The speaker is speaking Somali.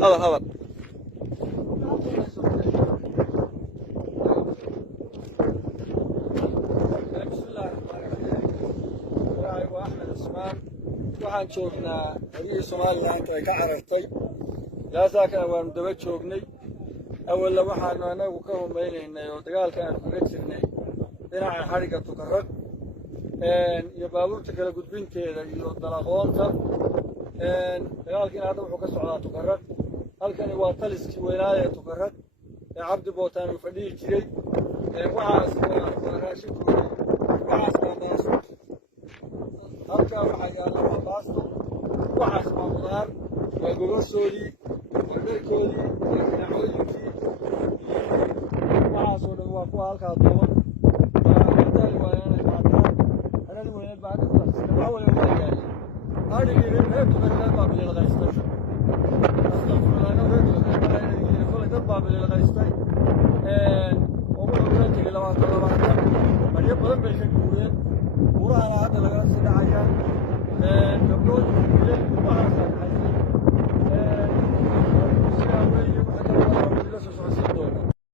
هذا هذا waxaan joognaa hadiyi Soomaaliland ay ka carartay gaasaakana waan daba joognay awalla waxaanu anagu ka rumaynaynay oo dagaalka aan kaga jirnay dhinaca xariga tukarraq iyo baabuurta kala gudbinteeda iyo dalaqoonta dagaalkiina hadda wuxuu ka socdaa tukarraq halkani waa taliskii weynaaye tukarraq ee cabdi bootaan uu fadhiyi jiray waxaas waa raashinkooda waxaas waa baasto halkaa waxaa yaalla waa baasto waxaas waa qudaar waa gogoshoodii waa dharkoodii waa dhinacooyinkii waxaasoo dhan waa kuwa halkaa duuban waa inay qaataan anadi weyneed baa hadda kulaxsina wax waliba wada yaalla adhigii reer tukarreed baa bililqaystay astaqfirullah reer tukarreed kolay dad baa bililqaystay oo wuxuu kula tegay labaatan maryo badan bay ka guureen buurahana hadda lagala sii dhacayaan gabdhood wiilal